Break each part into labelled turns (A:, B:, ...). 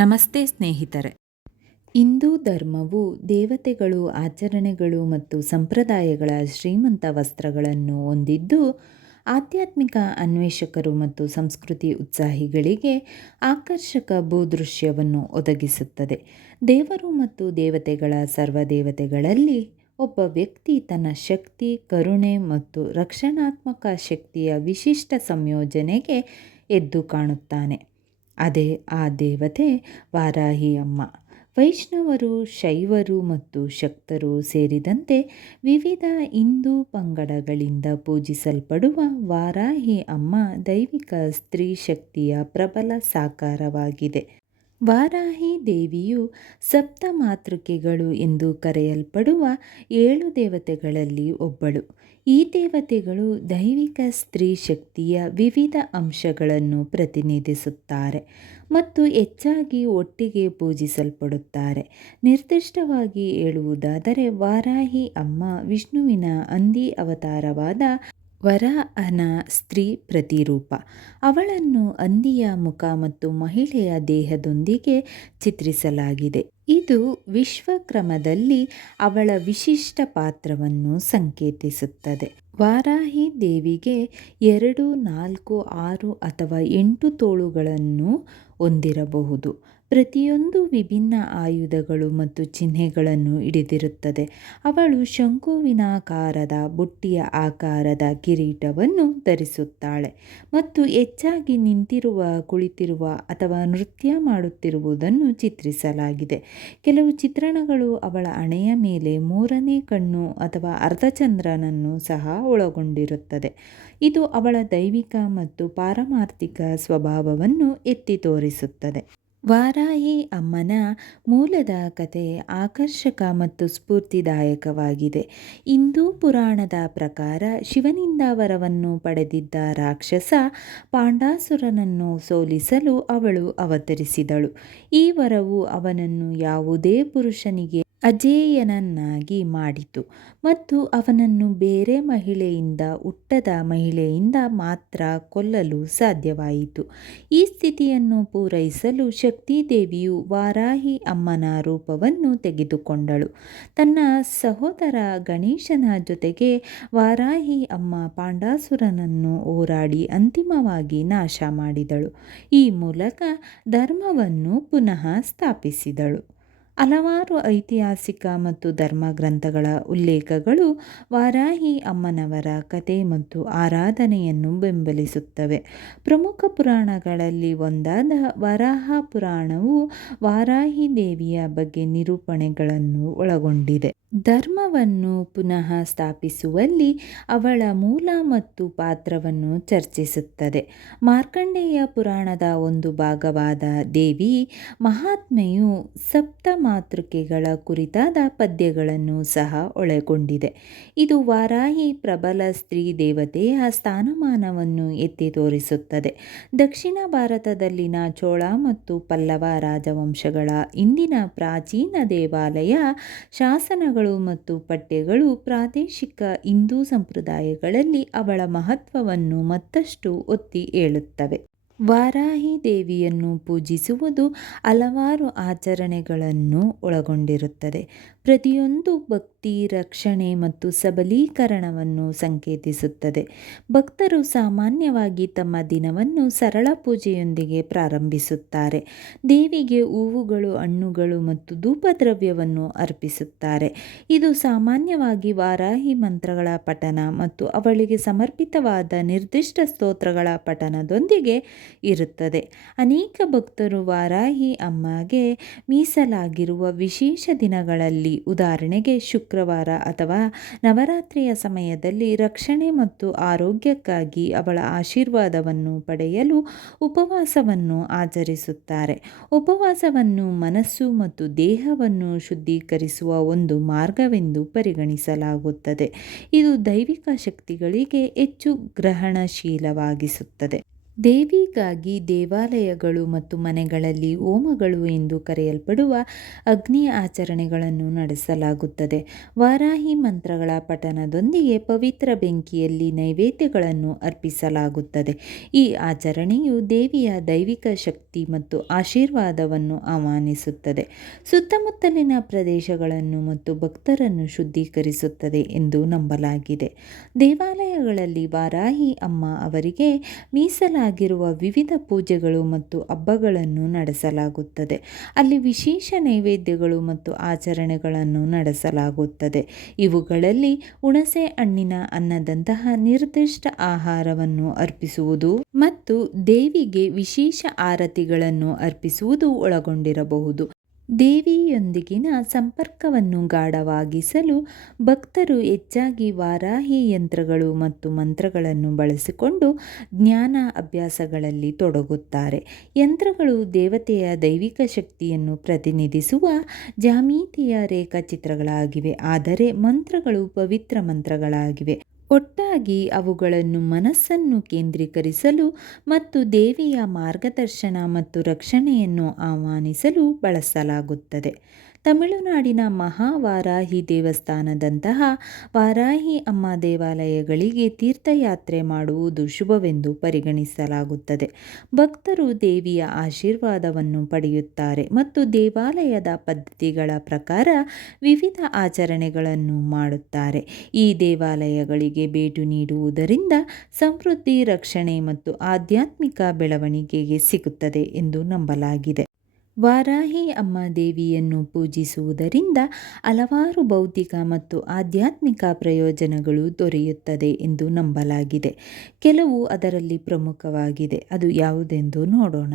A: ನಮಸ್ತೆ ಸ್ನೇಹಿತರೆ. ಹಿಂದೂ ಧರ್ಮವು ದೇವತೆಗಳು, ಆಚರಣೆಗಳು ಮತ್ತು ಸಂಪ್ರದಾಯಗಳ ಶ್ರೀಮಂತ ವಸ್ತ್ರಗಳನ್ನು ಹೊಂದಿದ್ದು, ಆಧ್ಯಾತ್ಮಿಕ ಅನ್ವೇಷಕರು ಮತ್ತು ಸಂಸ್ಕೃತಿ ಉತ್ಸಾಹಿಗಳಿಗೆ ಆಕರ್ಷಕ ಭೂದೃಶ್ಯವನ್ನು ಒದಗಿಸುತ್ತದೆ. ದೇವರು ಮತ್ತು ದೇವತೆಗಳ ಸರ್ವದೇವತೆಗಳಲ್ಲಿ ಒಬ್ಬ ವ್ಯಕ್ತಿ ತನ್ನ ಶಕ್ತಿ, ಕರುಣೆ ಮತ್ತು ರಕ್ಷಣಾತ್ಮಕ ಶಕ್ತಿಯ ವಿಶಿಷ್ಟ ಸಂಯೋಜನೆಗೆ ಎದ್ದು ಕಾಣುತ್ತಾನೆ. ಅದೇ ಆ ದೇವತೆ ವಾರಾಹಿ ಅಮ್ಮ ವೈಷ್ಣವರು, ಶೈವರು ಮತ್ತು ಶಕ್ತರು ಸೇರಿದಂತೆ ವಿವಿಧ ಹಿಂದೂ ಪಂಗಡಗಳಿಂದ ಪೂಜಿಸಲ್ಪಡುವ ವಾರಾಹಿ ಅಮ್ಮ ದೈವಿಕ ಸ್ತ್ರೀ ಶಕ್ತಿಯ ಪ್ರಬಲ ಸಾಕಾರವಾಗಿದೆ. ವಾರಾಹಿ ದೇವಿಯು ಸಪ್ತ ಮಾತೃಕೆಗಳು ಎಂದು ಕರೆಯಲ್ಪಡುವ ಏಳು ದೇವತೆಗಳಲ್ಲಿ ಒಬ್ಬಳು. ಈ ದೇವತೆಗಳು ದೈವಿಕ ಸ್ತ್ರೀ ಶಕ್ತಿಯ ವಿವಿಧ ಅಂಶಗಳನ್ನು ಪ್ರತಿನಿಧಿಸುತ್ತಾರೆ ಮತ್ತು ಹೆಚ್ಚಾಗಿ ಒಟ್ಟಿಗೆ ಪೂಜಿಸಲ್ಪಡುತ್ತಾರೆ. ನಿರ್ದಿಷ್ಟವಾಗಿ ಹೇಳುವುದಾದರೆ ವಾರಾಹಿ ಅಮ್ಮ ವಿಷ್ಣುವಿನ ಅಂದಿ ಅವತಾರವಾದ ವರಾಹನ ಸ್ತ್ರೀ ಪ್ರತಿರೂಪ. ಅವಳನ್ನು ಅಂದಿಯ ಮುಖ ಮತ್ತು ಮಹಿಳೆಯ ದೇಹದೊಂದಿಗೆ ಚಿತ್ರಿಸಲಾಗಿದೆ. ಇದು ವಿಶ್ವಕ್ರಮದಲ್ಲಿ ಅವಳ ವಿಶಿಷ್ಟ ಪಾತ್ರವನ್ನು ಸಂಕೇತಿಸುತ್ತದೆ. ವಾರಾಹಿ ದೇವಿಗೆ ಎರಡು, ನಾಲ್ಕು, ಆರು ಅಥವಾ ಎಂಟು ತೋಳುಗಳನ್ನು ಹೊಂದಿರಬಹುದು. ಪ್ರತಿಯೊಂದು ವಿಭಿನ್ನ ಆಯುಧಗಳು ಮತ್ತು ಚಿಹ್ನೆಗಳನ್ನು ಹಿಡಿದಿರುತ್ತದೆ. ಅವಳು ಶಂಕುವಿನಾಕಾರದ ಬುಟ್ಟಿಯ ಆಕಾರದ ಕಿರೀಟವನ್ನು ಧರಿಸುತ್ತಾಳೆ ಮತ್ತು ಹೆಚ್ಚಾಗಿ ನಿಂತಿರುವ, ಕುಳಿತಿರುವ ಅಥವಾ ನೃತ್ಯ ಮಾಡುತ್ತಿರುವುದನ್ನು ಚಿತ್ರಿಸಲಾಗಿದೆ. ಕೆಲವು ಚಿತ್ರಣಗಳು ಅವಳ ಹಣೆಯ ಮೇಲೆ ಮೂರನೇ ಕಣ್ಣು ಅಥವಾ ಅರ್ಧಚಂದ್ರನನ್ನು ಸಹ ಒಳಗೊಂಡಿರುತ್ತದೆ. ಇದು ಅವಳ ದೈವಿಕ ಮತ್ತು ಪಾರಮಾರ್ಥಿಕ ಸ್ವಭಾವವನ್ನು ಎತ್ತಿ ತೋರಿಸುತ್ತದೆ. ವಾರಾಹಿ ಅಮ್ಮನ ಮೂಲದ ಕಥೆ ಆಕರ್ಷಕ ಮತ್ತು ಸ್ಫೂರ್ತಿದಾಯಕವಾಗಿದೆ. ಹಿಂದೂ ಪುರಾಣದ ಪ್ರಕಾರ ಶಿವನಿಂದ ವರವನ್ನು ಪಡೆದಿದ್ದ ರಾಕ್ಷಸ ಪಾಂಡಾಸುರನನ್ನು ಸೋಲಿಸಲು ಅವಳು ಅವತರಿಸಿದಳು. ಈ ವರವು ಅವನನ್ನು ಯಾವುದೇ ಪುರುಷನಿಗೆ ಅಜೇಯನನ್ನಾಗಿ ಮಾಡಿತು ಮತ್ತು ಅವನನ್ನು ಬೇರೆ ಮಹಿಳೆಯಿಂದ ಹುಟ್ಟದ ಮಹಿಳೆಯಿಂದ ಮಾತ್ರ ಕೊಲ್ಲಲು ಸಾಧ್ಯವಾಯಿತು. ಈ ಸ್ಥಿತಿಯನ್ನು ಪೂರೈಸಲು ಶಕ್ತಿದೇವಿಯು ವಾರಾಹಿ ಅಮ್ಮನ ರೂಪವನ್ನು ತೆಗೆದುಕೊಂಡಳು. ತನ್ನ ಸಹೋದರ ಗಣೇಶನ ಜೊತೆಗೆ ವಾರಾಹಿ ಅಮ್ಮ ಪಾಂಡಾಸುರನನ್ನು ಹೋರಾಡಿ ಅಂತಿಮವಾಗಿ ನಾಶ ಮಾಡಿದಳು. ಈ ಮೂಲಕ ಧರ್ಮವನ್ನು ಪುನಃ ಸ್ಥಾಪಿಸಿದಳು. ಹಲವಾರು ಐತಿಹಾಸಿಕ ಮತ್ತು ಧರ್ಮ ಗ್ರಂಥಗಳ ಉಲ್ಲೇಖಗಳು ವಾರಾಹಿ ಅಮ್ಮನವರ ಕಥೆ ಮತ್ತು ಆರಾಧನೆಯನ್ನು ಬೆಂಬಲಿಸುತ್ತವೆ. ಪ್ರಮುಖ ಪುರಾಣಗಳಲ್ಲಿ ಒಂದಾದ ವರಾಹ ಪುರಾಣವು ವಾರಾಹಿ ದೇವಿಯ ಬಗ್ಗೆ ನಿರೂಪಣೆಗಳನ್ನು ಒಳಗೊಂಡಿದೆ. ಧರ್ಮವನ್ನು ಪುನಃ ಸ್ಥಾಪಿಸುವಲ್ಲಿ ಅವಳ ಮೂಲ ಮತ್ತು ಪಾತ್ರವನ್ನು ಚರ್ಚಿಸುತ್ತದೆ. ಮಾರ್ಕಂಡೇಯ ಪುರಾಣದ ಒಂದು ಭಾಗವಾದ ದೇವಿ ಮಹಾತ್ಮೆಯು ಸಪ್ತ ಮಾತೃಕೆಗಳ ಕುರಿತಾದ ಪದ್ಯಗಳನ್ನು ಸಹ ಒಳಗೊಂಡಿದೆ. ಇದು ವಾರಾಹಿ ಪ್ರಬಲ ಸ್ತ್ರೀ ದೇವತೆಯ ಸ್ಥಾನಮಾನವನ್ನು ಎತ್ತಿ ತೋರಿಸುತ್ತದೆ. ದಕ್ಷಿಣ ಭಾರತದಲ್ಲಿನ ಚೋಳ ಮತ್ತು ಪಲ್ಲವ ರಾಜವಂಶಗಳ ಇಂದಿನ ಪ್ರಾಚೀನ ದೇವಾಲಯ ಶಾಸನಗಳು ಮತ್ತು ಪಠ್ಯಗಳು ಪ್ರಾದೇಶಿಕ ಹಿಂದೂ ಸಂಪ್ರದಾಯಗಳಲ್ಲಿ ಅವಳ ಮಹತ್ವವನ್ನು ಮತ್ತಷ್ಟು ಒತ್ತಿ ಹೇಳುತ್ತವೆ. ವಾರಾಹಿ ದೇವಿಯನ್ನು ಪೂಜಿಸುವುದು ಹಲವಾರು ಆಚರಣೆಗಳನ್ನು ಒಳಗೊಂಡಿರುತ್ತದೆ. ಪ್ರತಿಯೊಂದು ಭಕ್ತಿ ರಕ್ಷಣೆ ಮತ್ತು ಸಬಲೀಕರಣವನ್ನು ಸಂಕೇತಿಸುತ್ತದೆ. ಭಕ್ತರು ಸಾಮಾನ್ಯವಾಗಿ ತಮ್ಮ ದಿನವನ್ನು ಸರಳ ಪೂಜೆಯೊಂದಿಗೆ ಪ್ರಾರಂಭಿಸುತ್ತಾರೆ. ದೇವಿಗೆ ಹೂವುಗಳು, ಹಣ್ಣುಗಳು ಮತ್ತು ಧೂಪದ್ರವ್ಯವನ್ನು ಅರ್ಪಿಸುತ್ತಾರೆ. ಇದು ಸಾಮಾನ್ಯವಾಗಿ ವಾರಾಹಿ ಮಂತ್ರಗಳ ಪಠನ ಮತ್ತು ಅವಳಿಗೆ ಸಮರ್ಪಿತವಾದ ನಿರ್ದಿಷ್ಟ ಸ್ತೋತ್ರಗಳ ಪಠನದೊಂದಿಗೆ ಇರುತ್ತದೆ. ಅನೇಕ ಭಕ್ತರು ವಾರಾಹಿ ಅಮ್ಮಗೆ ಮೀಸಲಾಗಿರುವ ವಿಶೇಷ ದಿನಗಳಲ್ಲಿ ಉದಾಹರಣೆಗೆ ಶುಕ್ರವಾರ ಅಥವಾ ನವರಾತ್ರಿಯ ಸಮಯದಲ್ಲಿ ರಕ್ಷಣೆ ಮತ್ತು ಆರೋಗ್ಯಕ್ಕಾಗಿ ಅವಳ ಆಶೀರ್ವಾದವನ್ನು ಪಡೆಯಲು ಉಪವಾಸವನ್ನು ಆಚರಿಸುತ್ತಾರೆ. ಉಪವಾಸವನ್ನು ಮನಸ್ಸು ಮತ್ತು ದೇಹವನ್ನು ಶುದ್ಧೀಕರಿಸುವ ಒಂದು ಮಾರ್ಗವೆಂದು ಪರಿಗಣಿಸಲಾಗುತ್ತದೆ. ಇದು ದೈವಿಕ ಶಕ್ತಿಗಳಿಗೆ ಹೆಚ್ಚು ಗ್ರಹಣಶೀಲವಾಗಿಸುತ್ತದೆ. ದೇವಿಗಾಗಿ ದೇವಾಲಯಗಳು ಮತ್ತು ಮನೆಗಳಲ್ಲಿ ಓಮಗಳು ಎಂದು ಕರೆಯಲ್ಪಡುವ ಅಗ್ನಿ ಆಚರಣೆಗಳನ್ನು ನಡೆಸಲಾಗುತ್ತದೆ. ವಾರಾಹಿ ಮಂತ್ರಗಳ ಪಠನದೊಂದಿಗೆ ಪವಿತ್ರ ಬೆಂಕಿಯಲ್ಲಿ ನೈವೇದ್ಯಗಳನ್ನು ಅರ್ಪಿಸಲಾಗುತ್ತದೆ. ಈ ಆಚರಣೆಯು ದೇವಿಯ ದೈವಿಕ ಶಕ್ತಿ ಮತ್ತು ಆಶೀರ್ವಾದವನ್ನು ಆಹ್ವಾನಿಸುತ್ತದೆ. ಸುತ್ತಮುತ್ತಲಿನ ಪ್ರದೇಶಗಳನ್ನು ಮತ್ತು ಭಕ್ತರನ್ನು ಶುದ್ಧೀಕರಿಸುತ್ತದೆ ಎಂದು ನಂಬಲಾಗಿದೆ. ದೇವಾಲಯಗಳಲ್ಲಿ ವಾರಾಹಿ ಅಮ್ಮ ಅವರಿಗೆ ಮೀಸಲಾಗಿ ಆಗಿರುವ ವಿವಿಧ ಪೂಜೆಗಳು ಮತ್ತು ಹಬ್ಬಗಳನ್ನು ನಡೆಸಲಾಗುತ್ತದೆ. ಅಲ್ಲಿ ವಿಶೇಷ ನೈವೇದ್ಯಗಳು ಮತ್ತು ಆಚರಣೆಗಳನ್ನು ನಡೆಸಲಾಗುತ್ತದೆ. ಇವುಗಳಲ್ಲಿ ಹುಣಸೆ ಹಣ್ಣಿನ ಅನ್ನದಂತಹ ನಿರ್ದಿಷ್ಟ ಆಹಾರವನ್ನು ಅರ್ಪಿಸುವುದು ಮತ್ತು ದೇವಿಗೆ ವಿಶೇಷ ಆರತಿಗಳನ್ನು ಅರ್ಪಿಸುವುದು ಒಳಗೊಂಡಿರಬಹುದು. ದೇವಿಯೊಂದಿಗಿನ ಸಂಪರ್ಕವನ್ನು ಗಾಢವಾಗಿಸಲು ಭಕ್ತರು ಹೆಚ್ಚಾಗಿ ವಾರಾಹಿ ಯಂತ್ರಗಳು ಮತ್ತು ಮಂತ್ರಗಳನ್ನು ಬಳಸಿಕೊಂಡು ಜ್ಞಾನ ಅಭ್ಯಾಸಗಳಲ್ಲಿ ತೊಡಗುತ್ತಾರೆ. ಯಂತ್ರಗಳು ದೇವತೆಯ ದೈವಿಕ ಶಕ್ತಿಯನ್ನು ಪ್ರತಿನಿಧಿಸುವ ಜಾಮೀತಿಯ ರೇಖಾಚಿತ್ರಗಳಾಗಿವೆ. ಆದರೆ ಮಂತ್ರಗಳು ಪವಿತ್ರ ಮಂತ್ರಗಳಾಗಿವೆ. ಒಟ್ಟಾಗಿ ಅವುಗಳನ್ನು ಮನಸ್ಸನ್ನು ಕೇಂದ್ರೀಕರಿಸಲು ಮತ್ತು ದೇವಿಯ ಮಾರ್ಗದರ್ಶನ ಮತ್ತು ರಕ್ಷಣೆಯನ್ನು ಆಹ್ವಾನಿಸಲು ಬಳಸಲಾಗುತ್ತದೆ. ತಮಿಳುನಾಡಿನ ಮಹಾವಾರಾಹಿ ದೇವಸ್ಥಾನದಂತಹ ವಾರಾಹಿ ಅಮ್ಮ ದೇವಾಲಯಗಳಿಗೆ ತೀರ್ಥಯಾತ್ರೆ ಮಾಡುವುದು ಶುಭವೆಂದು ಪರಿಗಣಿಸಲಾಗುತ್ತದೆ. ಭಕ್ತರು ದೇವಿಯ ಆಶೀರ್ವಾದವನ್ನು ಪಡೆಯುತ್ತಾರೆ ಮತ್ತು ದೇವಾಲಯದ ಪದ್ಧತಿಗಳ ಪ್ರಕಾರ ವಿವಿಧ ಆಚರಣೆಗಳನ್ನು ಮಾಡುತ್ತಾರೆ. ಈ ದೇವಾಲಯಗಳಿಗೆ ಭೇಟಿ ನೀಡುವುದರಿಂದ ಸಮೃದ್ಧಿ, ರಕ್ಷಣೆ ಮತ್ತು ಆಧ್ಯಾತ್ಮಿಕ ಬೆಳವಣಿಗೆಗೆ ಸಿಗುತ್ತದೆ ಎಂದು ನಂಬಲಾಗಿದೆ. ವಾರಾಹಿ ಅಮ್ಮ ದೇವಿಯನ್ನು ಪೂಜಿಸುವುದರಿಂದ ಹಲವಾರು ಬೌದ್ಧಿಕ ಮತ್ತು ಆಧ್ಯಾತ್ಮಿಕ ಪ್ರಯೋಜನಗಳು ದೊರೆಯುತ್ತದೆ ಎಂದು ನಂಬಲಾಗಿದೆ. ಕೆಲವು ಅದರಲ್ಲಿ ಪ್ರಮುಖವಾಗಿದೆ. ಅದು ಯಾವುದೆಂದು ನೋಡೋಣ.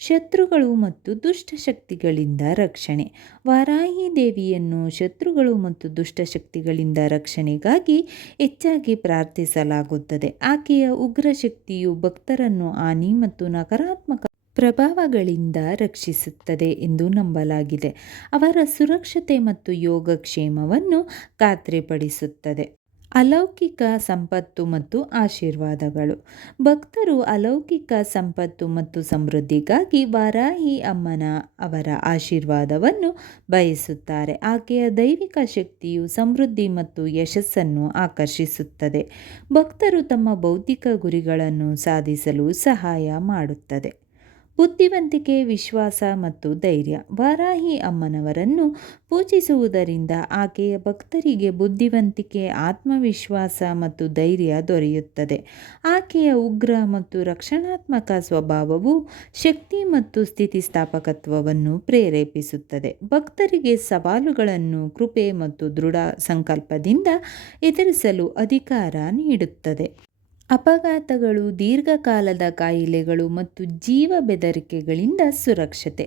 A: ಶತ್ರುಗಳು ಮತ್ತು ದುಷ್ಟಶಕ್ತಿಗಳಿಂದ ರಕ್ಷಣೆ. ವಾರಾಹಿ ದೇವಿಯನ್ನು ಶತ್ರುಗಳು ಮತ್ತು ದುಷ್ಟಶಕ್ತಿಗಳಿಂದ ರಕ್ಷಣೆಗಾಗಿ ಹೆಚ್ಚಾಗಿ ಪ್ರಾರ್ಥಿಸಲಾಗುತ್ತದೆ. ಆಕೆಯ ಉಗ್ರ ಶಕ್ತಿಯು ಭಕ್ತರನ್ನು ಹಾನಿ ಮತ್ತು ನಕಾರಾತ್ಮಕ ಪ್ರಭಾವಗಳಿಂದ ರಕ್ಷಿಸುತ್ತದೆ ಎಂದು ನಂಬಲಾಗಿದೆ. ಅವರ ಸುರಕ್ಷತೆ ಮತ್ತು ಯೋಗಕ್ಷೇಮವನ್ನು ಖಾತ್ರಿಪಡಿಸುತ್ತದೆ. ಅಲೌಕಿಕ ಸಂಪತ್ತು ಮತ್ತು ಆಶೀರ್ವಾದಗಳು. ಭಕ್ತರು ಅಲೌಕಿಕ ಸಂಪತ್ತು ಮತ್ತು ಸಮೃದ್ಧಿಗಾಗಿ ವಾರಾಹಿ ಅಮ್ಮನ ಅವರ ಆಶೀರ್ವಾದವನ್ನು ಬಯಸುತ್ತಾರೆ. ಆಕೆಯ ದೈವಿಕ ಶಕ್ತಿಯು ಸಮೃದ್ಧಿ ಮತ್ತು ಯಶಸ್ಸನ್ನು ಆಕರ್ಷಿಸುತ್ತದೆ. ಭಕ್ತರು ತಮ್ಮ ಬೌದ್ಧಿಕ ಗುರಿಗಳನ್ನು ಸಾಧಿಸಲು ಸಹಾಯ ಮಾಡುತ್ತದೆ. ಬುದ್ಧಿವಂತಿಕೆ, ವಿಶ್ವಾಸ ಮತ್ತು ಧೈರ್ಯ ವಾರಾಹಿ ಅಮ್ಮನವರನ್ನು ಪೂಜಿಸುವುದರಿಂದ ಆಕೆಯ ಭಕ್ತರಿಗೆ ಬುದ್ಧಿವಂತಿಕೆ, ಆತ್ಮವಿಶ್ವಾಸ ಮತ್ತು ಧೈರ್ಯ ದೊರೆಯುತ್ತದೆ. ಆಕೆಯ ಉಗ್ರ ಮತ್ತು ರಕ್ಷಣಾತ್ಮಕ ಸ್ವಭಾವವು ಶಕ್ತಿ ಮತ್ತು ಸ್ಥಿತಿಸ್ಥಾಪಕತ್ವವನ್ನು ಪ್ರೇರೇಪಿಸುತ್ತದೆ. ಭಕ್ತರಿಗೆ ಸವಾಲುಗಳನ್ನು ಕೃಪೆ ಮತ್ತು ದೃಢ ಸಂಕಲ್ಪದಿಂದ ಎದುರಿಸಲು ಅಧಿಕಾರ ನೀಡುತ್ತದೆ. ಅಪಘಾತಗಳು ದೀರ್ಘಕಾಲದ ಕಾಯಿಲೆಗಳು ಮತ್ತು ಜೀವ ಬೆದರಿಕೆಗಳಿಂದ ಸುರಕ್ಷತೆ.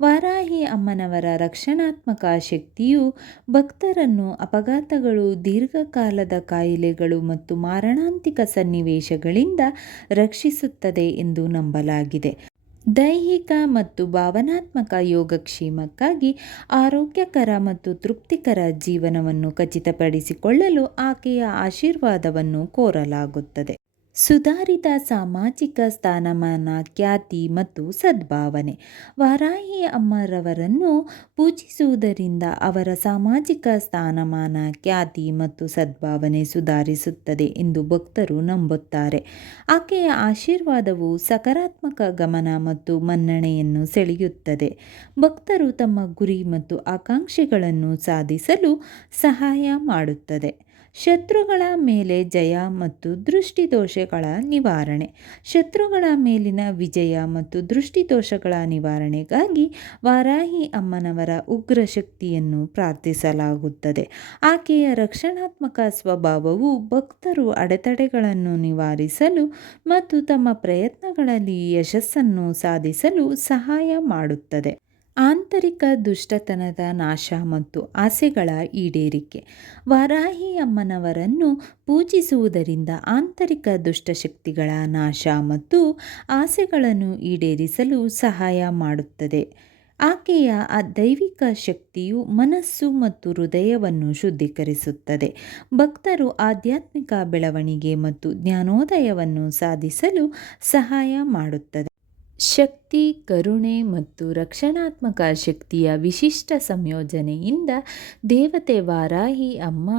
A: ವಾರಾಹಿ ಅಮ್ಮನವರ ರಕ್ಷಣಾತ್ಮಕ ಶಕ್ತಿಯು ಭಕ್ತರನ್ನು ಅಪಘಾತಗಳು, ದೀರ್ಘಕಾಲದ ಕಾಯಿಲೆಗಳು ಮತ್ತು ಮಾರಣಾಂತಿಕ ಸನ್ನಿವೇಶಗಳಿಂದ ರಕ್ಷಿಸುತ್ತದೆ ಎಂದು ನಂಬಲಾಗಿದೆ. ದೈಹಿಕ ಮತ್ತು ಭಾವನಾತ್ಮಕ ಯೋಗಕ್ಷೇಮಕ್ಕಾಗಿ ಆರೋಗ್ಯಕರ ಮತ್ತು ತೃಪ್ತಿಕರ ಜೀವನವನ್ನು ಖಚಿತಪಡಿಸಿಕೊಳ್ಳಲು ಆಕೆಯ ಆಶೀರ್ವಾದವನ್ನು ಕೋರಲಾಗುತ್ತದೆ. ಸುಧಾರಿತ ಸಾಮಾಜಿಕ ಸ್ಥಾನಮಾನ, ಖ್ಯಾತಿ ಮತ್ತು ಸದ್ಭಾವನೆ. ವಾರಾಹಿ ಅಮ್ಮರವರನ್ನು ಪೂಜಿಸುವುದರಿಂದ ಅವರ ಸಾಮಾಜಿಕ ಸ್ಥಾನಮಾನ, ಖ್ಯಾತಿ ಮತ್ತು ಸದ್ಭಾವನೆ ಸುಧಾರಿಸುತ್ತದೆ ಎಂದು ಭಕ್ತರು ನಂಬುತ್ತಾರೆ. ಆಕೆಯ ಆಶೀರ್ವಾದವು ಸಕಾರಾತ್ಮಕ ಗಮನ ಮತ್ತು ಮನ್ನಣೆಯನ್ನು ಸೆಳೆಯುತ್ತದೆ. ಭಕ್ತರು ತಮ್ಮ ಗುರಿ ಮತ್ತು ಆಕಾಂಕ್ಷೆಗಳನ್ನು ಸಾಧಿಸಲು ಸಹಾಯ ಮಾಡುತ್ತದೆ. ಶತ್ರುಗಳ ಮೇಲೆ ಜಯ ಮತ್ತು ದೃಷ್ಟಿದೋಷಗಳ ನಿವಾರಣೆ. ಶತ್ರುಗಳ ಮೇಲಿನ ವಿಜಯ ಮತ್ತು ದೃಷ್ಟಿದೋಷಗಳ ನಿವಾರಣೆಗಾಗಿ ವಾರಾಹಿ ಅಮ್ಮನವರ ಉಗ್ರ ಶಕ್ತಿಯನ್ನು ಪ್ರಾರ್ಥಿಸಲಾಗುತ್ತದೆ. ಆಕೆಯ ರಕ್ಷಣಾತ್ಮಕ ಸ್ವಭಾವವು ಭಕ್ತರು ಅಡೆತಡೆಗಳನ್ನು ನಿವಾರಿಸಲು ಮತ್ತು ತಮ್ಮ ಪ್ರಯತ್ನಗಳಲ್ಲಿ ಯಶಸ್ಸನ್ನು ಸಾಧಿಸಲು ಸಹಾಯ ಮಾಡುತ್ತದೆ. ಆಂತರಿಕ ದುಷ್ಟತನದ ನಾಶ ಮತ್ತು ಆಸೆಗಳ ಈಡೇರಿಕೆ. ವಾರಾಹಿ ಅಮ್ಮನವರನ್ನು ಪೂಜಿಸುವುದರಿಂದ ಆಂತರಿಕ ದುಷ್ಟಶಕ್ತಿಗಳ ನಾಶ ಮತ್ತು ಆಸೆಗಳನ್ನು ಈಡೇರಿಸಲು ಸಹಾಯ ಮಾಡುತ್ತದೆ. ಆಕೆಯ ಆ ದೈವಿಕ ಶಕ್ತಿಯು ಮನಸ್ಸು ಮತ್ತು ಹೃದಯವನ್ನು ಶುದ್ಧೀಕರಿಸುತ್ತದೆ. ಭಕ್ತರು ಆಧ್ಯಾತ್ಮಿಕ ಬೆಳವಣಿಗೆ ಮತ್ತು ಜ್ಞಾನೋದಯವನ್ನು ಸಾಧಿಸಲು ಸಹಾಯ ಮಾಡುತ್ತದೆ. ಶಕ್ತಿ, ಕರುಣೆ ಮತ್ತು ರಕ್ಷಣಾತ್ಮಕ ಶಕ್ತಿಯ ವಿಶಿಷ್ಟ ಸಂಯೋಜನೆಯಿಂದ ದೇವತೆ ವಾರಾಹಿ ಅಮ್ಮ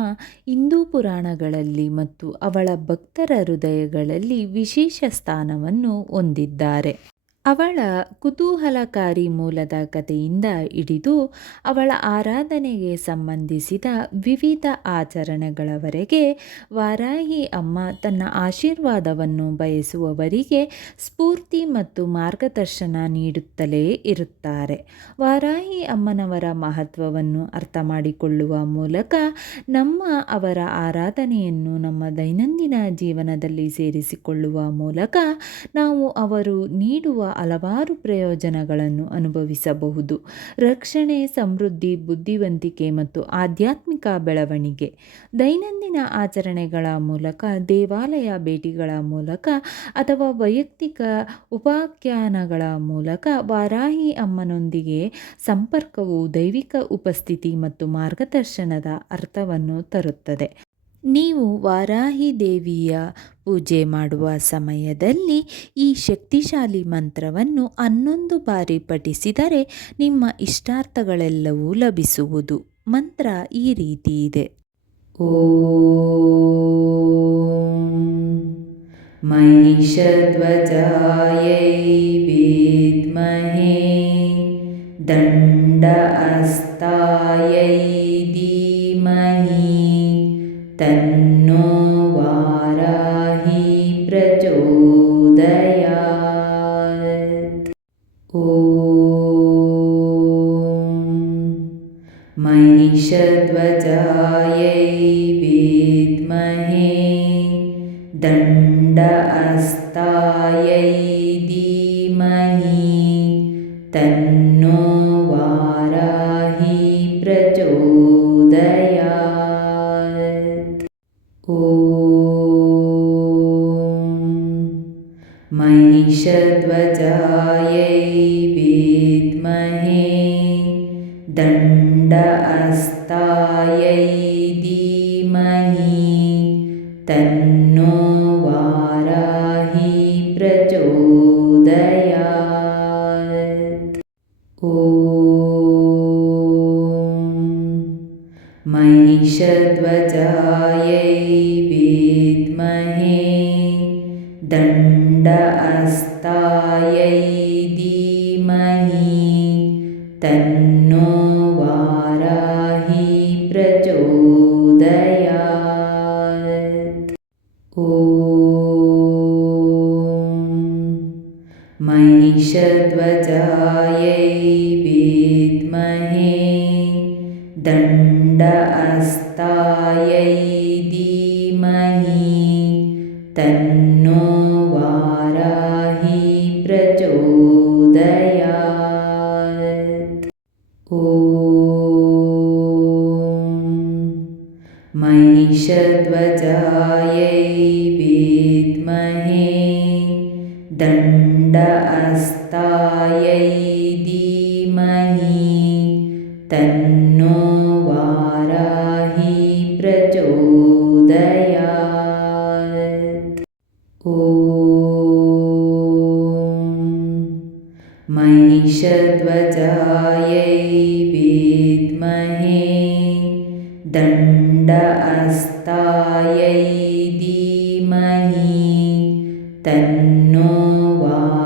A: ಹಿಂದೂ ಪುರಾಣಗಳಲ್ಲಿ ಮತ್ತು ಅವಳ ಭಕ್ತರ ಹೃದಯಗಳಲ್ಲಿ ವಿಶೇಷ ಸ್ಥಾನವನ್ನು ಹೊಂದಿದ್ದಾರೆ. ಅವಳ ಕುತೂಹಲಕಾರಿ ಮೂಲದ ಕಥೆಯಿಂದ ಹಿಡಿದು ಅವಳ ಆರಾಧನೆಗೆ ಸಂಬಂಧಿಸಿದ ವಿವಿಧ ಆಚರಣೆಗಳವರೆಗೆ ವಾರಾಹಿ ಅಮ್ಮ ತನ್ನ ಆಶೀರ್ವಾದವನ್ನು ಬಯಸುವವರಿಗೆ ಸ್ಫೂರ್ತಿ ಮತ್ತು ಮಾರ್ಗದರ್ಶನ ನೀಡುತ್ತಲೇ ಇರುತ್ತಾರೆ. ವಾರಾಹಿ ಅಮ್ಮನವರ ಮಹತ್ವವನ್ನು ಅರ್ಥ ಮಾಡಿಕೊಳ್ಳುವ ಮೂಲಕ ನಮ್ಮ ಅವರ ಆರಾಧನೆಯನ್ನು ನಮ್ಮ ದೈನಂದಿನ ಜೀವನದಲ್ಲಿ ಸೇರಿಸಿಕೊಳ್ಳುವ ಮೂಲಕ ನಾವು ಅವರು ನೀಡುವ ಹಲವಾರು ಪ್ರಯೋಜನಗಳನ್ನು ಅನುಭವಿಸಬಹುದು. ರಕ್ಷಣೆ, ಸಮೃದ್ಧಿ, ಬುದ್ಧಿವಂತಿಕೆ ಮತ್ತು ಆಧ್ಯಾತ್ಮಿಕ ಬೆಳವಣಿಗೆ. ದೈನಂದಿನ ಆಚರಣೆಗಳ ಮೂಲಕ, ದೇವಾಲಯ ಭೇಟಿಗಳ ಮೂಲಕ ಅಥವಾ ವೈಯಕ್ತಿಕ ಉಪಾಖ್ಯಾನಗಳ ಮೂಲಕ ವಾರಾಹಿ ಅಮ್ಮನೊಂದಿಗೆ ಸಂಪರ್ಕವು ದೈವಿಕ ಉಪಸ್ಥಿತಿ ಮತ್ತು ಮಾರ್ಗದರ್ಶನದ ಅರ್ಥವನ್ನು ತರುತ್ತದೆ. ನೀವು ವಾರಾಹಿ ದೇವಿಯ ಪೂಜೆ ಮಾಡುವ ಸಮಯದಲ್ಲಿ ಈ ಶಕ್ತಿಶಾಲಿ ಮಂತ್ರವನ್ನು ಹನ್ನೊಂದು ಬಾರಿ ಪಠಿಸಿದರೆ ನಿಮ್ಮ ಇಷ್ಟಾರ್ಥಗಳೆಲ್ಲವೂ ಲಭಿಸುವುದು. ಮಂತ್ರ ಈ ರೀತಿ ಇದೆ. ಮಹಿಷಧ್ವಜಾಯೈ ವಿದ್ಮಹೇ ದಂಡ ಅಸ್ತಾಯೈ तन्नो महिषध्वजायै विद्महे दण्ड अस्तायै दण्ड अस्तायै धीमहि तन्नो no va.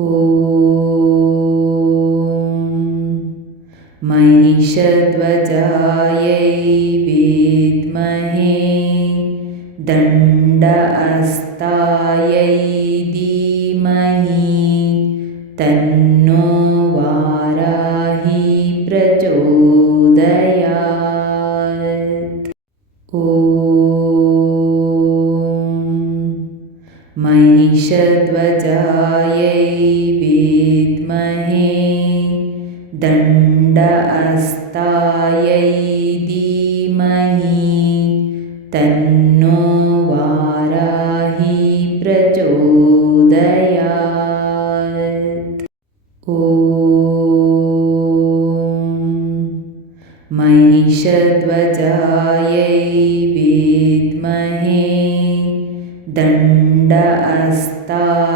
A: ॐ महिषध्वजायै विद्महे दण्ड